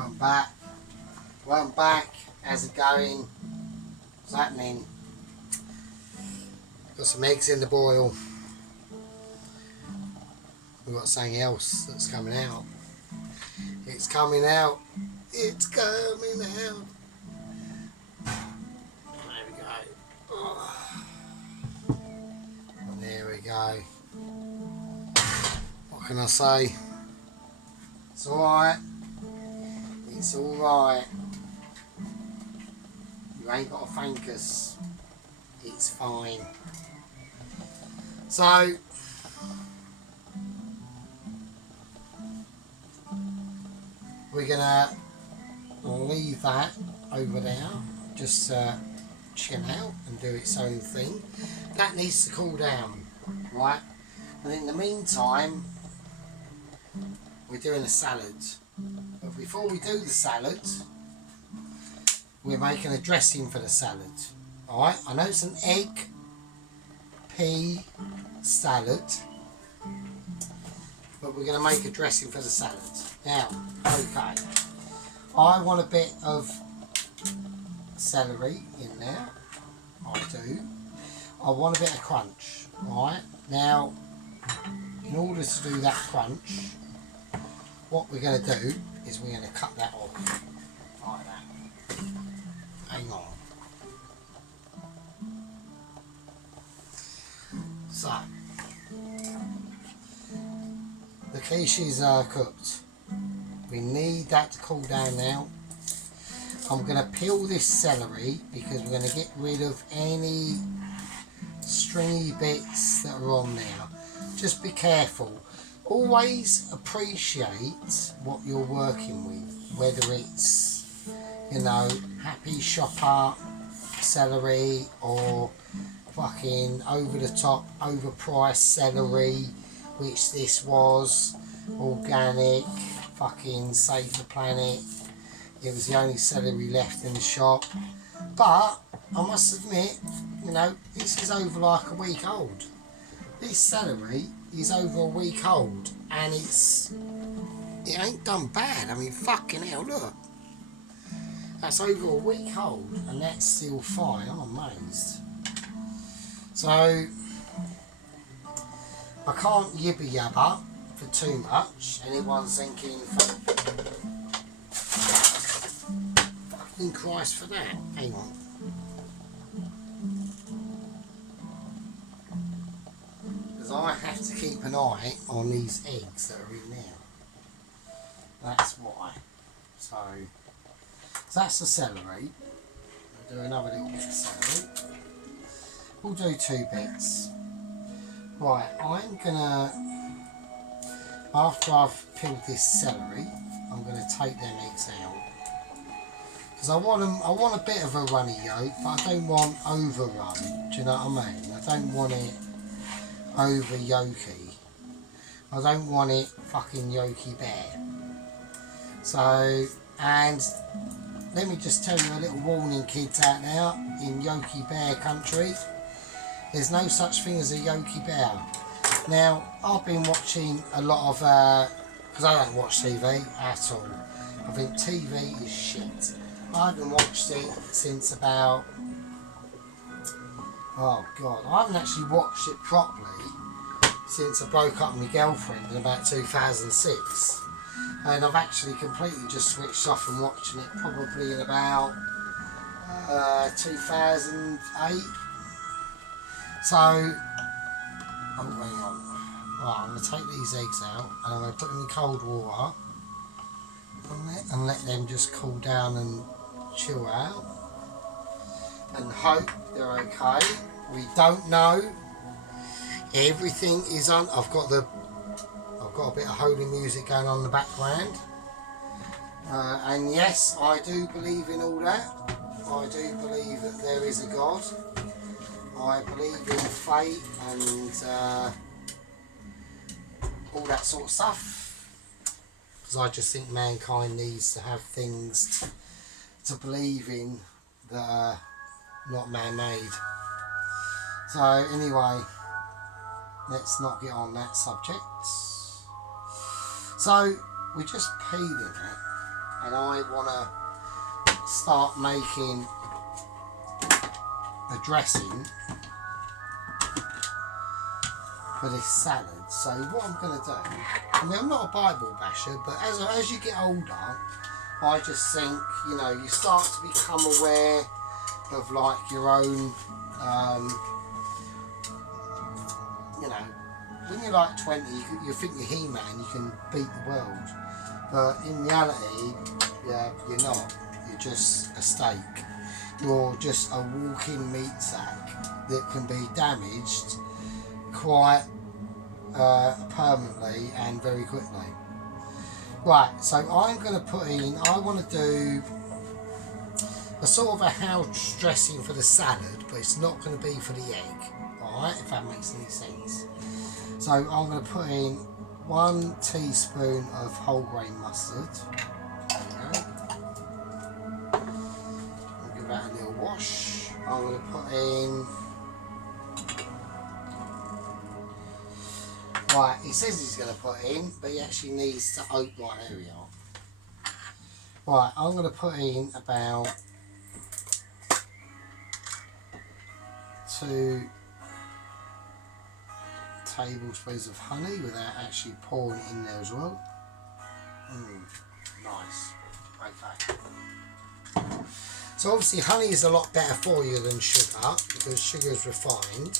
Welcome back. Welcome back. How's it going? What's happening? Got some eggs in the boil. We've got something else that's coming out. It's coming out. It's coming out. There we go. Oh. And there we go. What can I say? It's alright. It's alright. You ain't got to thank us. It's fine. So, we're gonna leave that over there, just chill out and do its own thing. That needs to cool down, right? And in the meantime, we're doing a salad. But before we do the salad, we're making a dressing for the salad. Alright, I know it's an egg pea salad, but we're going to make a dressing for the salad. Now, okay, I want a bit of celery in there. I do. I want a bit of crunch. Alright, now, in order to do that crunch, what we're going to do is we're going to cut that off like that. Hang on. So, the quiches are cooked. We need that to cool down now. I'm going to peel this celery because we're going to get rid of any stringy bits that are on there. Just be careful. Always appreciate what you're working with, whether it's, you know, happy shopper celery or fucking over the top, overpriced celery, which this was, organic, fucking save the planet. It was the only celery left in the shop. But I must admit, you know, this is over like a week old. This celery is over a week old and it ain't done bad. I mean, fucking hell, look. That's over a week old and that's still fine. I'm amazed. So, I can't yibba yabba for too much. Anyone's thinking, fucking Christ for that. Hang on. Because I have to keep an eye on these eggs that are in there. That's why. So that's the celery. I'll do another little bit of celery. We'll do 2 bits. Right, I'm gonna, after I've peeled this celery, I'm gonna take them eggs out. Because I want a bit of a runny yolk, but I don't want overrun. Do you know what I mean? I don't want it over yolky. I don't want it fucking yolky bare. So, and let me just tell you a little warning, kids out there in yolky bear country. There's no such thing as a yolky bear. Now, I've been watching a lot of, because I don't watch TV at all. I think TV is shit. I haven't watched it since about, oh God, I haven't actually watched it properly since I broke up with my girlfriend in about 2006. And I've actually completely just switched off from watching it probably in about 2008. So, oh, hang on. Right, I'm going to take these eggs out and I'm going to put them in cold water and let them just cool down and chill out. And hope they're okay. We don't know. Everything is on. I've got a bit of holy music going on in the background. And yes, I do believe in all that. I do believe that there is a God. I believe in fate and all that sort of stuff. Because I just think mankind needs to have things to believe in that are not man-made. So anyway, let's not get on that subject. So we're just peeling it and I want to start making a dressing for this salad. So what I'm going to do, I mean, I'm not a Bible basher, but as you get older, I just think, you know, you start to become aware of like your own, you know, when you're like 20, you think you're He-Man, you can beat the world, but in reality, yeah, you're not. You're just a steak. You're just a walking meat sack that can be damaged quite permanently and very quickly. Right, so I'm going to put in, I want to do a sort of a house dressing for the salad, but it's not going to be for the egg, alright, if that makes any sense. So I'm going to put in 1 teaspoon of whole grain mustard. There we go. I'll give that a little wash. I'm going to put in, right, he says he's going to put in, but he actually needs to open, right, there we are. Right, I'm going to put in about 2 tablespoons of honey without actually pouring it in there as well. Nice. Okay. So obviously honey is a lot better for you than sugar because sugar is refined,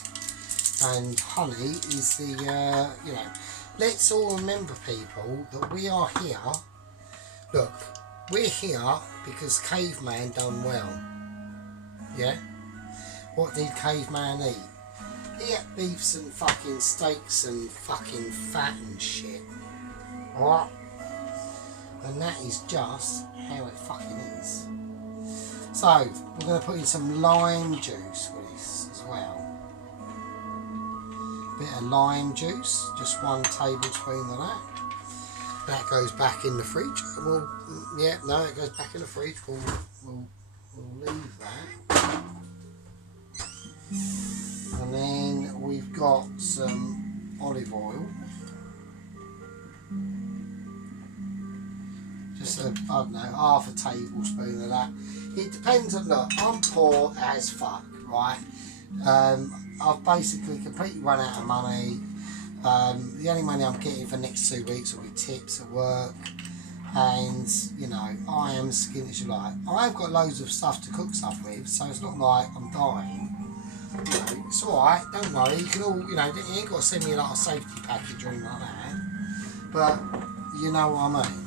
and honey is the, you know, let's all remember, people, that we are here. Look, we're here because caveman done well. Yeah? What did caveman eat? He ate beefs and fucking steaks and fucking fat and shit. Alright? And that is just how it fucking is. So, we're going to put in some lime juice with this as well. Bit of lime juice, just 1 tablespoon of that. That goes back in the fridge. Well, yeah, no, it goes back in the fridge. We'll leave that. And then we've got some olive oil. Just I don't know, half a tablespoon of that. It depends on, look, I'm poor as fuck, right? I've basically completely run out of money. The only money I'm getting for the next 2 weeks will be tips at work. And, you know, I am skin as you like. I've got loads of stuff to cook stuff with, so it's not like I'm dying. You know, it's alright, don't worry, you can all, you know, you ain't got to send me like a safety package or anything like that, but you know what I mean.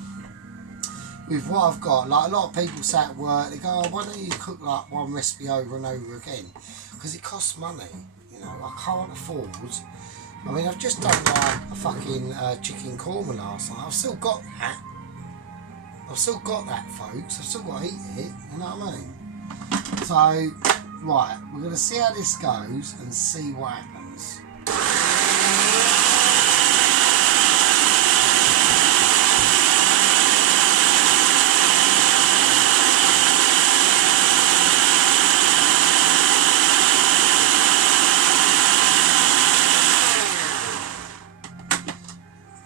With what I've got, like a lot of people say at work, they go, oh, why don't you cook like one recipe over and over again? Because it costs money, you know, I can't afford. I mean, I've just done like a fucking chicken korma last night, I've still got that. I've still got that, folks, I've still got to eat it, you know what I mean? So, right, we're going to see how this goes and see what happens.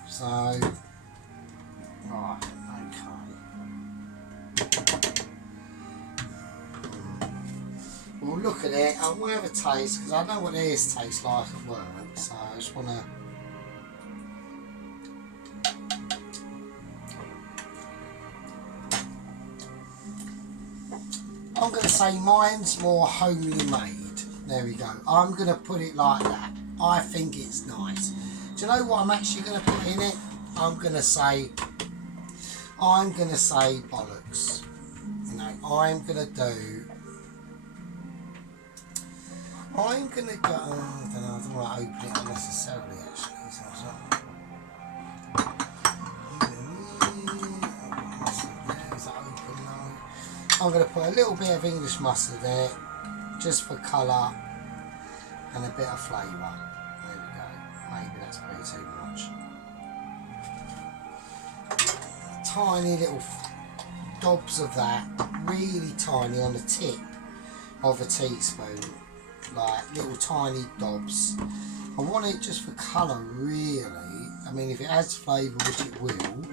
So, right, okay. We'll look at it. I want to have a taste because I know what theirs tastes like at work. So I just want to. I'm going to say mine's more homely made. There we go. I'm going to put it like that. I think it's nice. Do you know what I'm actually going to put in it? I'm going to say bollocks. You know, I'm going to go, I don't know, I don't want to open it unnecessarily actually. So I'm going to put a little bit of English mustard in it, just for colour and a bit of flavour. There we go. Maybe that's probably too much. Tiny little dobs of that, really tiny on the tip of a teaspoon, like little tiny dobs. I want it just for colour, really. I mean, if it adds flavour, which it will.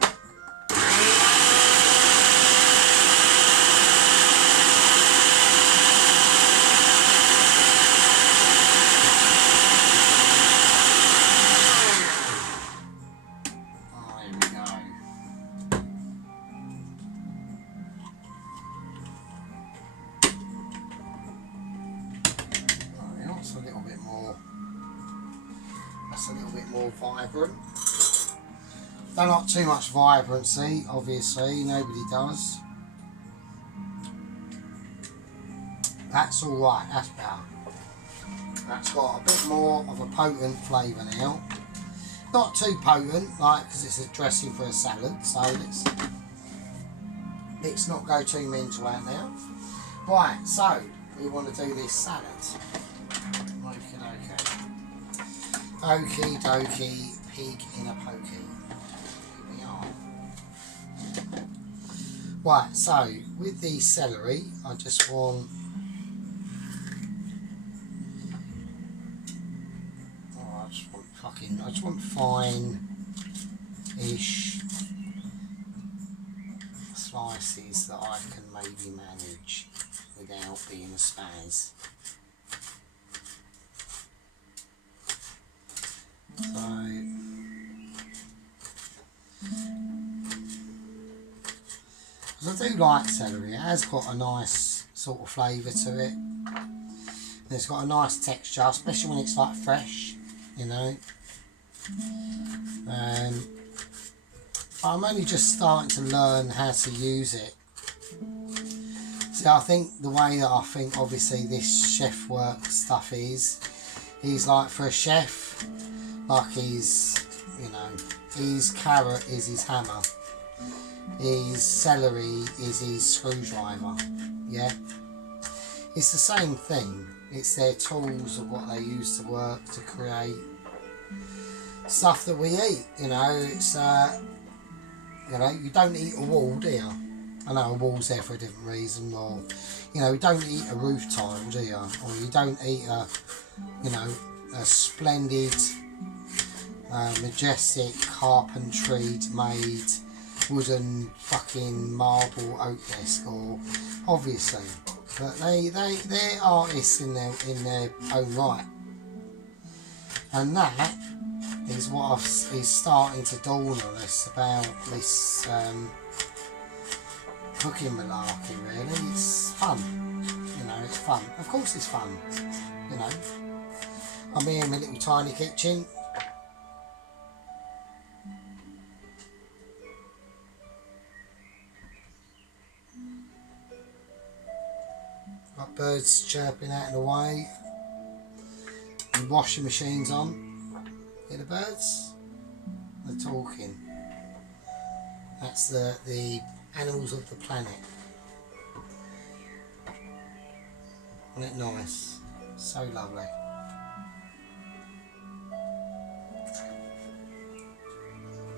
That's a little bit more vibrant. Don't like too much vibrancy, obviously, nobody does. That's alright, that's better. That's got a bit more of a potent flavour now. Not too potent, like, because it's a dressing for a salad, so let's not go too mental out now. Right, so we want to do this salad. Okie dokie, pig in a pokey. Here we are. Right, so with the celery, I just want I just want fine-ish slices that I can maybe manage without being a spaz. So, because I do like celery, it has got a nice sort of flavour to it. And it's got a nice texture, especially when it's like fresh, you know. I'm only just starting to learn how to use it. So I think the way that I think obviously this chef work stuff is, he's like for a chef, like he's, you know, his carrot is his hammer, his celery is his screwdriver, yeah? It's the same thing, it's their tools of what they use to work to create stuff that we eat, you know. It's you know, you don't eat a wall, do you? I know a wall's there for a different reason, or you know, you don't eat a roof tile, do you? Or you don't eat a, you know, a splendid, majestic carpentried made wooden fucking marble oak desk, or obviously, but they're artists in their own right, and that is what is starting to dawn on us about this cooking malarkey. Really, it's fun, you know. It's fun. Of course, it's fun. You know, I'm here in my little tiny kitchen. Got birds chirping out of the way. The washing machine's on. Hear the birds? They're talking. That's the animals of the planet. Isn't it nice? So lovely.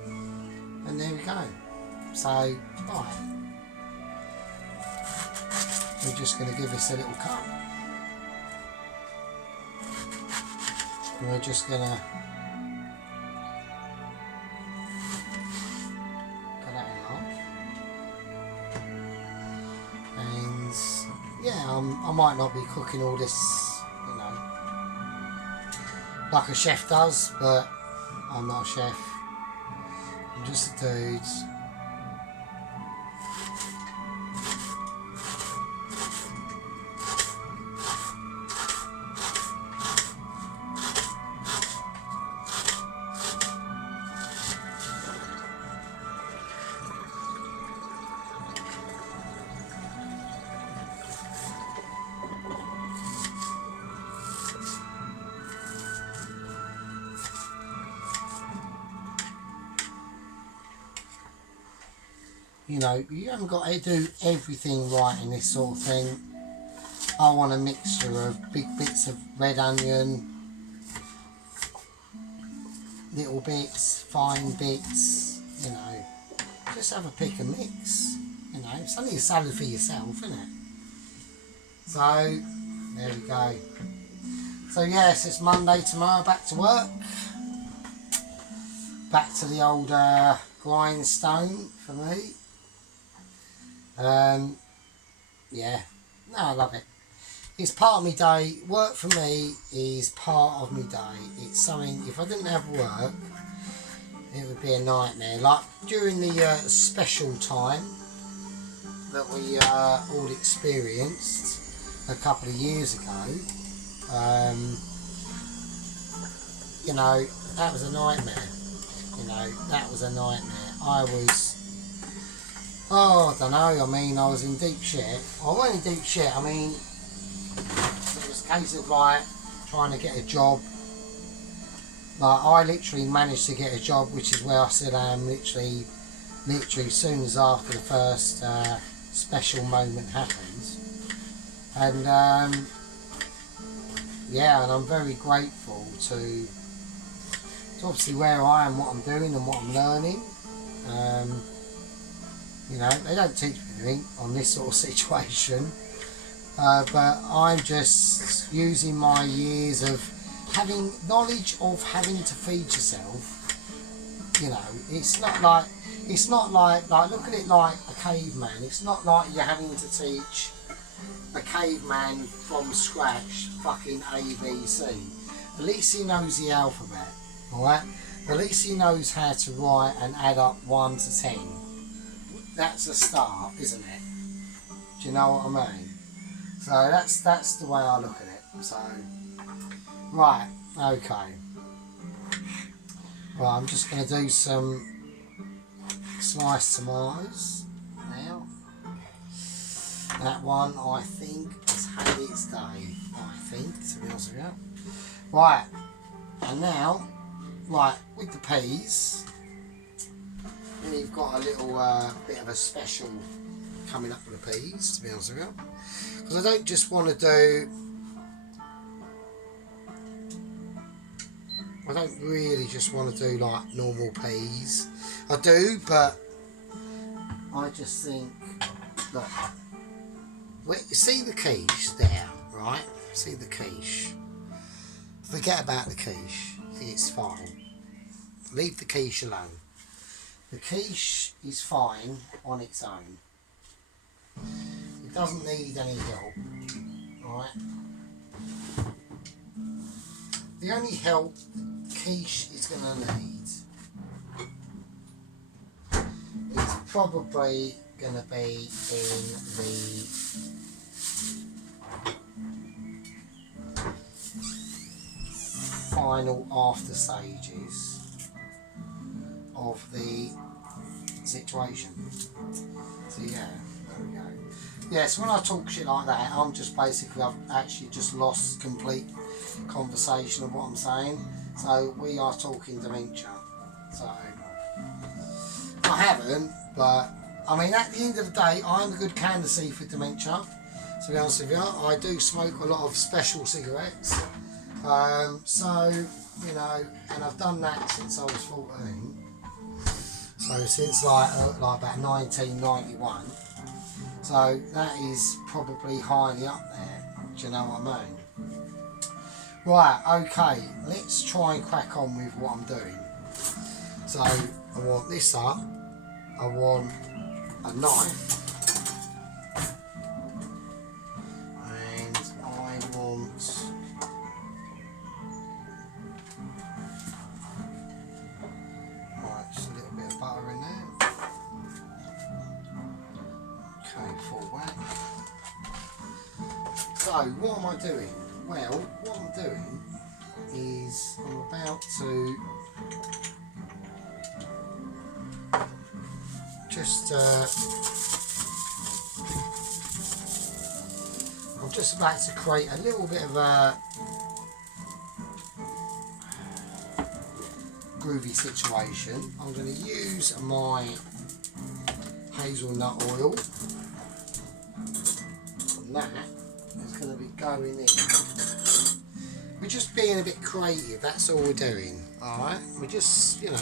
And there we go. So, right. We're just going to give this a little cut. And we're just going to I might not be cooking all this, you know, like a chef does, but I'm not a chef. I'm just a dude. You know, you haven't got to do everything right in this sort of thing. I want a mixture of big bits of red onion, little bits, fine bits, you know. Just have a pick and mix, you know. It's only a salad for yourself, isn't it? So, there we go. So yes, it's Monday tomorrow, back to work. Back to the old grindstone for me. Yeah, no, I love it. It's part of my day. Work for me is part of my day. It's something, if I didn't have work, it would be a nightmare. Like during the special time that we all experienced a couple of years ago, you know, that was a nightmare. You know, that was a nightmare. I was, oh, I don't know. I mean, I was in deep shit. I wasn't in deep shit. I mean, it was a case of like trying to get a job. Like, I literally managed to get a job, which is where I still am. Literally as soon as after the first special moment happens. And yeah, and I'm very grateful to obviously where I am, what I'm doing and what I'm learning. You know, they don't teach me anything on this sort of situation, but I'm just using my years of having knowledge of having to feed yourself. You know, it's not like look at it like a caveman. It's not like you're having to teach a caveman from scratch fucking ABC. At least he knows the alphabet, alright? At least he knows how to write and add up 1 to 10. That's a start, isn't it? Do you know what I mean? So that's the way I look at it. So, right, okay. Right, I'm just going to do some sliced tomatoes now. That one, I think, has had its day, I think, to be honest with you. Right, and now, right, with the peas, we've got a little bit of a special coming up with the peas, to be honest with you. Because I don't just want to do, I don't really just want to do like normal peas. I do, but I just think, look, see the quiche there, right? See the quiche. Forget about the quiche. It's fine. Leave the quiche alone. The quiche is fine on its own. It doesn't need any help, right? The only help quiche is going to need is probably going to be in the final after stages of the situation. So yeah, there we go. Yeah, so when I talk shit like that, I'm just basically, I've actually just lost complete conversation of what I'm saying. So we are talking dementia. So I haven't, but I mean, at the end of the day, I'm a good candidacy for dementia. To be honest with you, I do smoke a lot of special cigarettes. So, you know, and I've done that since I was 14. So since like about 1991. So that is probably highly up there. Do you know what I mean? Right, okay, let's try and crack on with what I'm doing. So I want this up. I want a knife. And I want just a little bit of butter in there. Okay, full whack. So what am I doing? Well, what I'm doing is I'm about to just I'm just about to create a little bit of a groovy situation. I'm going to use my hazelnut oil, and that is going to be going in. We're just being a bit creative, that's all we're doing, alright? We're just, you know,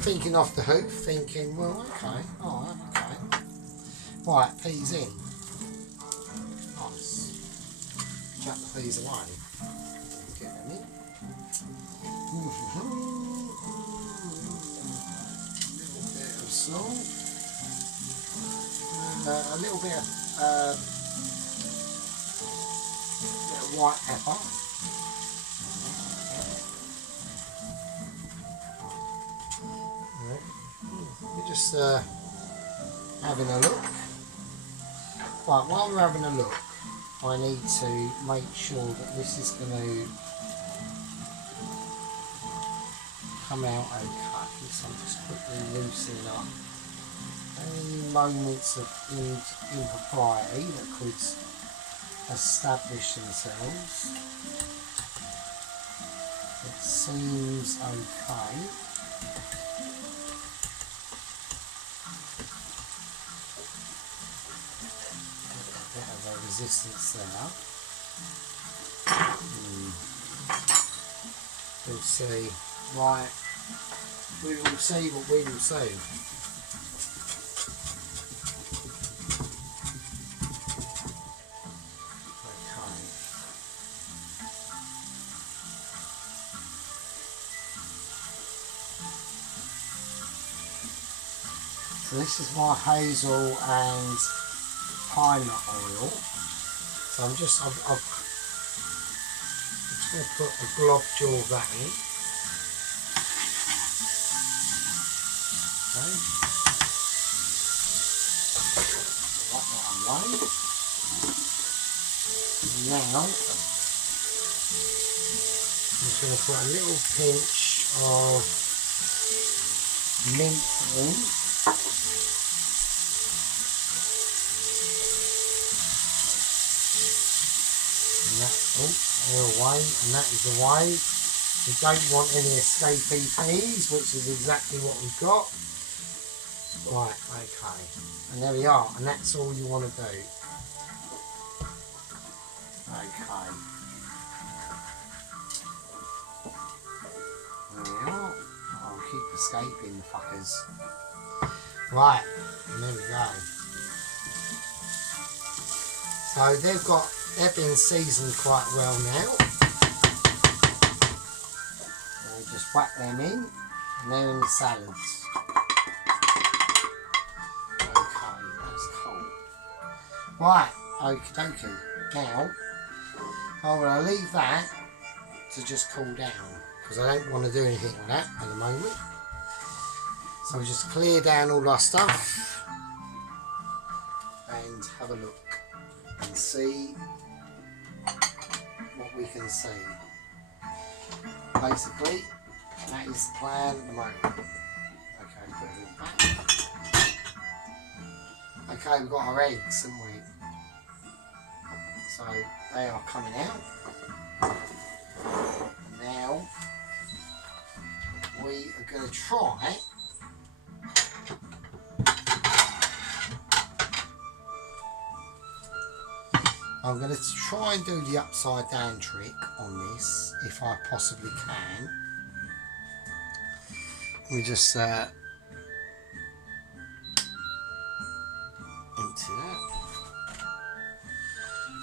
thinking off the hoof, thinking, well, okay, alright, okay. Right, peas in. Nice. Chuck the peas away. Get them in. A little bit of salt. And a little bit of white pepper. Right. We're just having a look. Right, while we're having a look, I need to make sure that this is going to come out okay. So I'm just quickly loosening up any moments of impropriety that could establish themselves. It seems okay. A bit of a resistance there. We'll see. Right. We will see what we will see. Okay. So this is my hazel and pine oil. So I'm just going to put a globule of that in. Okay. Put that away. Now I'm just going to put a little pinch of mint in. Away, and that is away. We don't want any escapee peas, which is exactly what we've got. Right, okay, and there we are, and that's all you want to do. Okay, there we are. I'll keep escaping the fuckers. Right, and there we go. So they've been seasoned quite well now. So we just whack them in, and they're in the salads. Okay, that's cool. Right, okie dokie. Now, I'm going to leave that to just cool down, because I don't want to do anything with that at the moment. So we just clear down all our stuff and have a look and see what we can see. Basically, that is the plan at the moment. Okay, put it back. Okay, we've got our eggs, haven't we? So they are coming out. Now we are going to try I'm going to try and do the upside down trick on this if I possibly can. We just empty that.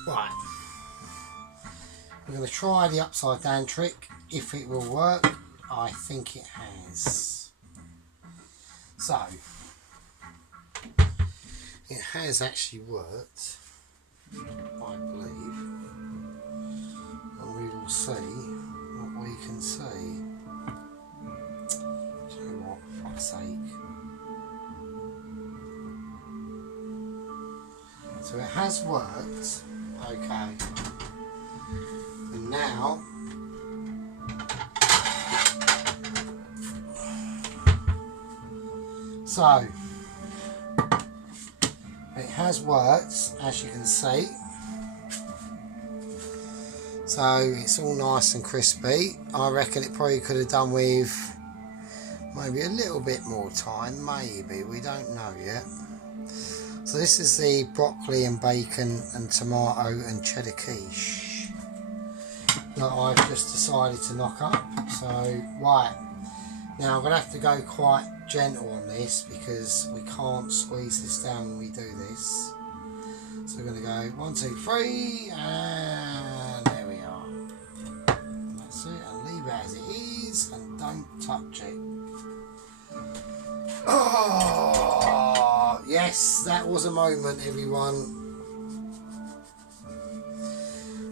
Right. We're going to try the upside down trick. If it will work, I think it has. So, it has actually worked, I believe, and we will see what we can see. Do you know what, for fuck's sake. So it has worked, okay, and now so it has worked, as you can see. So it's all nice and crispy. I reckon it probably could have done with maybe a little bit more time, maybe, we don't know yet. So this is the broccoli and bacon and tomato and cheddar quiche that I've just decided to knock up. So, right, now I'm going to have to go quite gentle on this because we can't squeeze this down when we do this. So we're going to go 1, 2, 3, and there we are. And that's it, and leave it as it is and don't touch it. Oh, yes, that was a moment, everyone.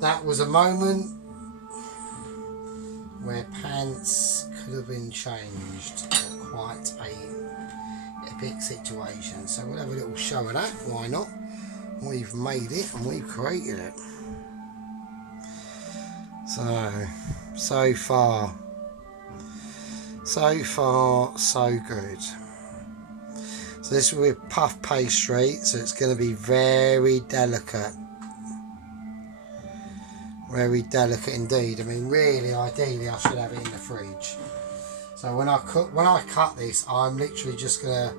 That was a moment where pants could have been changed at quite a epic situation. So we'll have a little show of that, why not? We've made it and we've created it. So far So far, so good. So this will be puff pastry, so it's going to be very delicate. Very delicate indeed. I mean, really, ideally, I should have it in the fridge. So when I cut this, I'm literally just gonna.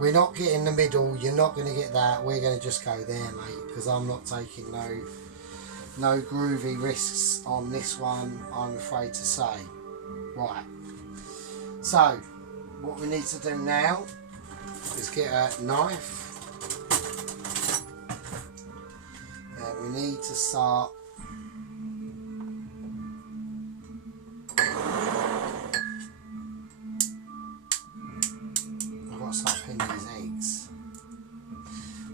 We're not getting the middle. You're not gonna get that. We're gonna just go there, mate, because I'm not taking no groovy risks on this one, I'm afraid to say. Right. So what we need to do now is get a knife, and we need to start. Start pinning these eggs.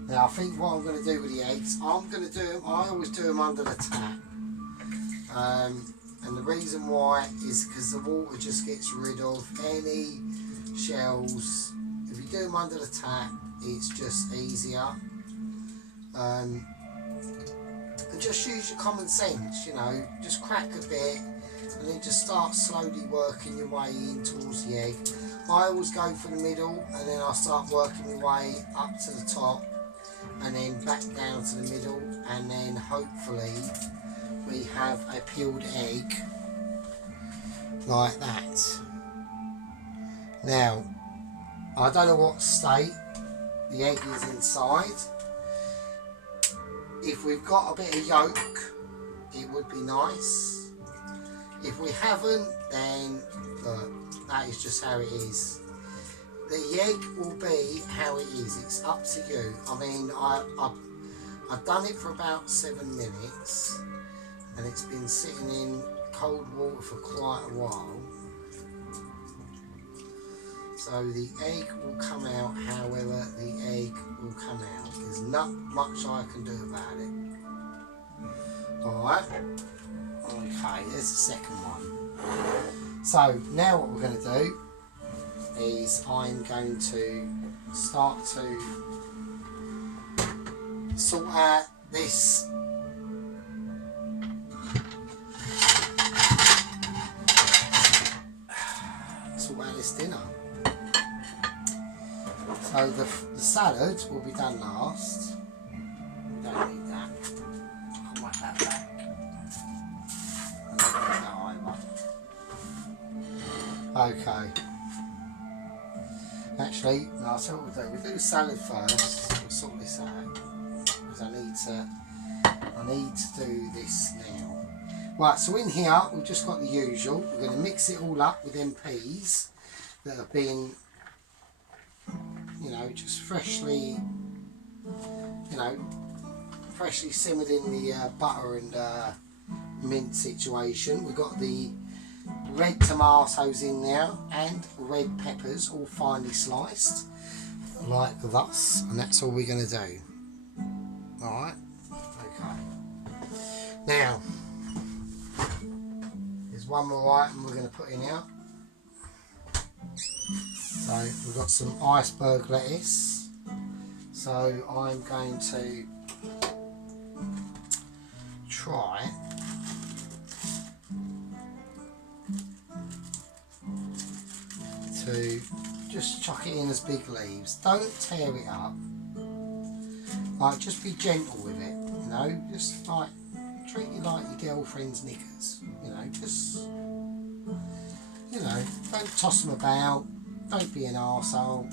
Now I think what I'm going to do with the eggs, I always do them under the tap, and the reason why is because the water just gets rid of any shells. If you do them under the tap, it's just easier, and just use your common sense, you know, just crack a bit and then just start slowly working your way in towards the egg. I always go for the middle and then I start working my way up to the top and then back down to the middle, and then hopefully we have a peeled egg like that. Now, I don't know what state the egg is inside. If we've got a bit of yolk, it would be nice. If we haven't, then look, that is just how it is. The egg will be how it is. It's up to you. I mean, I've done it for about 7 minutes, and it's been sitting in cold water for quite a while. So the egg will come out however the egg will come out. There's not much I can do about it. Alright. Okay, there's the second one. So now what we're going to do is I'm going to start to sort out this dinner. So the salad will be done last. We don't need that. I'll whack that back. And that either. Okay. Actually, no, I'll tell you what we'll do. We'll do the salad first. We'll sort this out because I need to do this now. Right, so in here we've just got the usual. We're going to mix it all up with them peas that have been, you know, just freshly simmered in the butter and mint situation. We've got the red tomatoes in there and red peppers, all finely sliced like thus, and that's all we're going to do. Alright, okay. Now, there's one more item we're going to put in here. So we've got some iceberg lettuce. So I'm going to try to just chuck it in as big leaves. Don't tear it up. Like, just be gentle with it, you know, just like treat it like your girlfriend's knickers, you know, just, you know, don't toss them about, don't be an arsehole.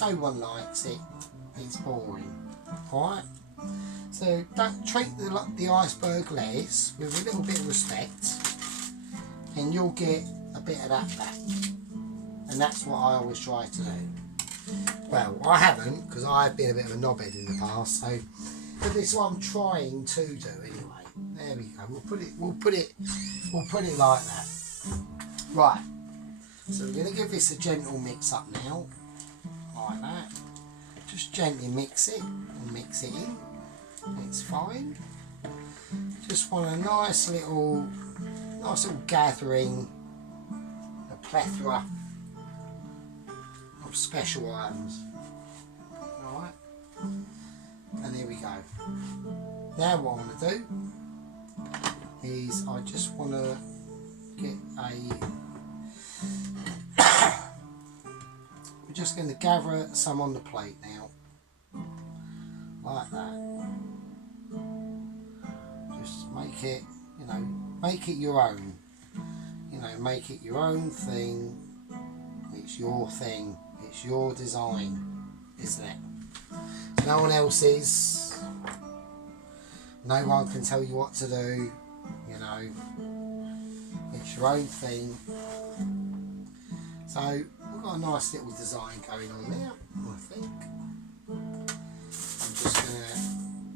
No one likes it, it's boring, alright? So don't treat the iceberg lettuce with a little bit of respect, and you'll get a bit of that back. And that's what I always try to do. Well, I haven't, because I've been a bit of a knobhead in the past, so but this is what I'm trying to do anyway. There we go. We'll put it like that. Right. So we're gonna give this a gentle mix up now. Like that. Just gently mix it and mix it in. It's fine. Just want a nice little gathering, a plethora of special items. Alright. And here we go. Now what I want to do is I just want to get a We're just going to gather some on the plate now, like that. Just make it, you know, make it your own. You know, make it your own thing. It's your thing. It's your design, isn't it? No one else's. No one can tell you what to do. You know, it's your own thing. So we've got a nice little design going on there, I think. I'm just going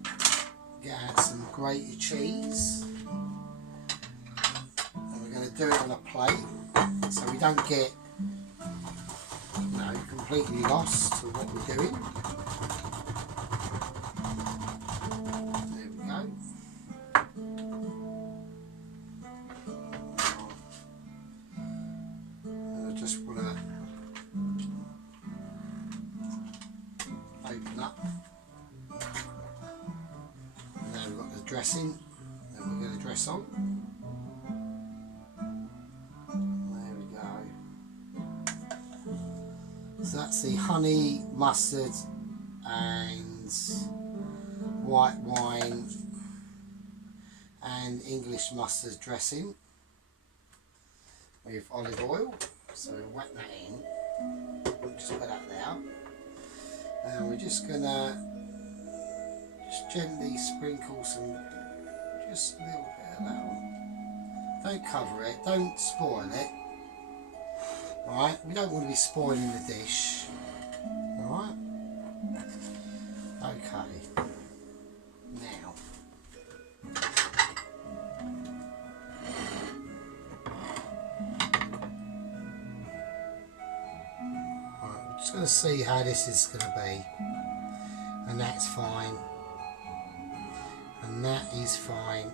to get out some grated cheese. And we're going to do it on a plate so we don't get, you know, completely lost to what we're doing. There we go. And I just want to open up. And now we've got the dressing that we're going to dress on. There we go. So that's the honey, mustard and white wine and English mustard dressing with olive oil. So we'll whack that in. We'll just put that there. And we're just gonna just gently sprinkle some, just a little bit of that on. Don't cover it, don't spoil it. Alright, we don't want to be spoiling the dish. Alright? Okay. Now. Right, we're just going to see how this is going to be. And that's fine. And that is fine.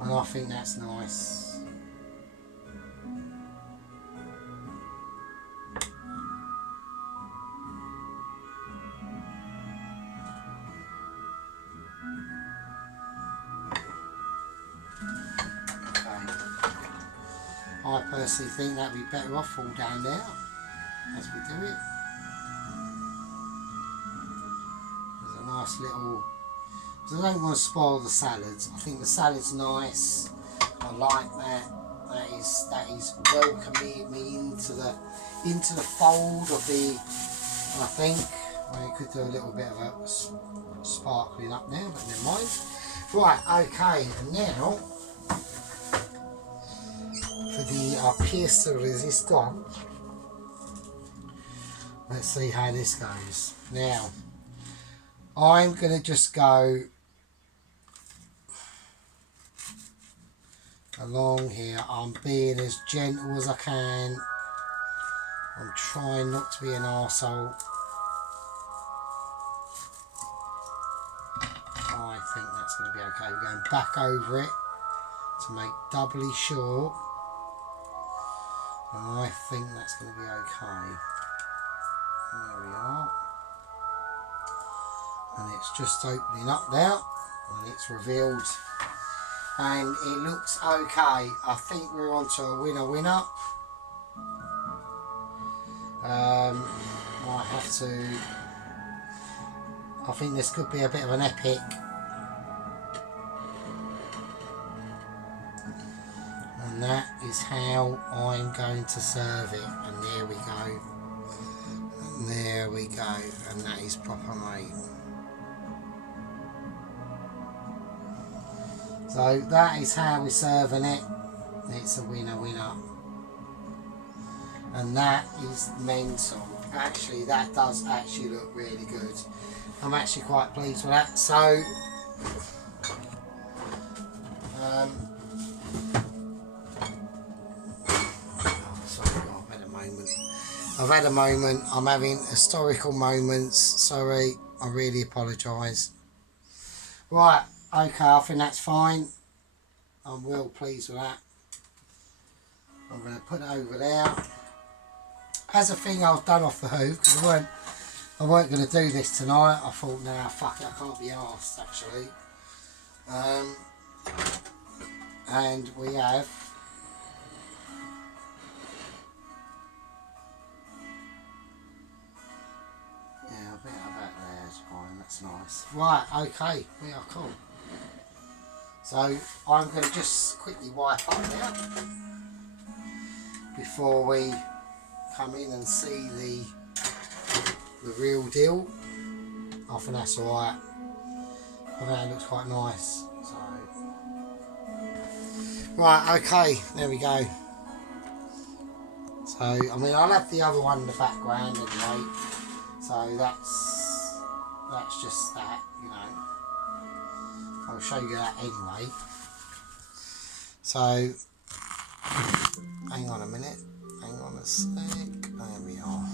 And I think that's nice. I personally think that would be better off all down there as we do it. There's a nice little, because I don't want to spoil the salads. I think the salad's nice. I like that. That is welcoming me into the fold of the. I think well, you could do a little bit of a sparkling up there, but never mind. Right, okay, and now. For the pièce de résistance, let's see how this goes. Now, I'm going to just go along here. I'm being as gentle as I can. I'm trying not to be an arsehole. I think that's going to be okay. We're going back over it to make doubly sure. I think that's going to be okay. There we are. And it's just opening up there. And it's revealed. And it looks okay. I think we're on to a winner. Might have to... I think this could be a bit of an epic. And that is how I'm going to serve it. And there we go. And there we go. And that is proper mate. So that is how we're serving it. It's a winner. And that is mental. Actually, that does actually look really good. I'm actually quite pleased with that. So I've had a moment. I'm having historical moments. Sorry, I really apologise. Right, okay, I think that's fine. I'm well pleased with that. I'm going to put it over there. As a thing I've done off the hoof, because I weren't going to do this tonight. I thought, nah, fuck it, I can't be arsed actually. And we have a bit of that there is fine, that's nice. Right, okay, we are cool. So I'm going to just quickly wipe up now before we come in and see the real deal. I think that's alright. I think that looks quite nice. So. Right, okay, there we go. So, I mean, I'll have the other one in the background anyway. So that's just that, you know. I'll show you that anyway. So, hang on a minute. Hang on a sec. There we are.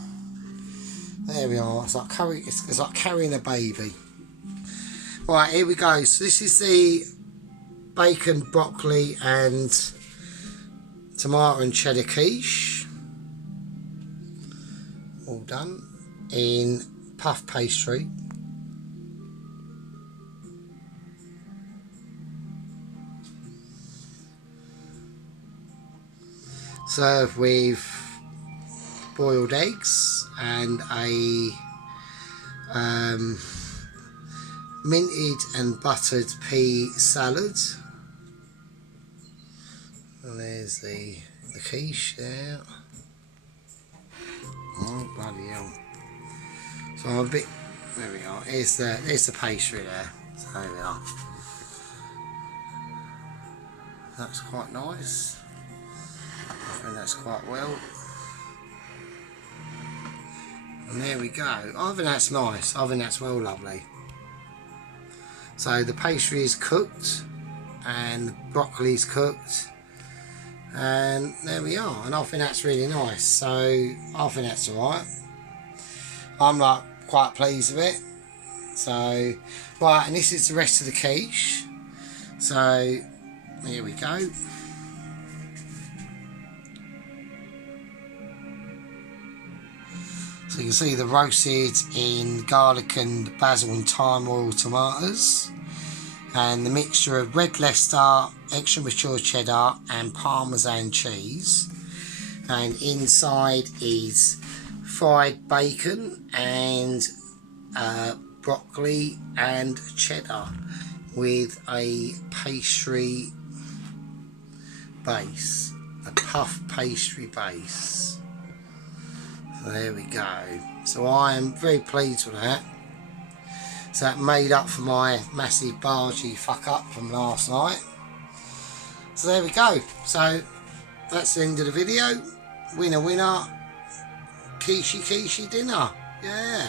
There we are. It's like carrying a baby. Right, here we go. So this is the bacon, broccoli and tomato and cheddar quiche. All done in puff pastry. Served with boiled eggs and a minted and buttered pea salad. And there's the quiche there. Oh bloody hell! So I'm a bit. There we are. There's the pastry there. So there we are. That's quite nice. I think that's quite well. And there we go. I think that's nice. I think that's well lovely. So the pastry is cooked and broccoli's cooked. And there we are. And I think that's really nice. So I think that's alright. I'm like quite pleased with it. So, right, and this is the rest of the quiche. So here we go. So you can see the roasted in garlic and basil and thyme oil tomatoes, and the mixture of red Leicester, extra mature cheddar and parmesan cheese, and inside is fried bacon and broccoli and cheddar with a pastry base, a puff pastry base. So there we go. So I am very pleased with that. So that made up for my massive bargee fuck up from last night. So there we go. So that's the end of the video. Winner winner. Quiche dinner. Yeah.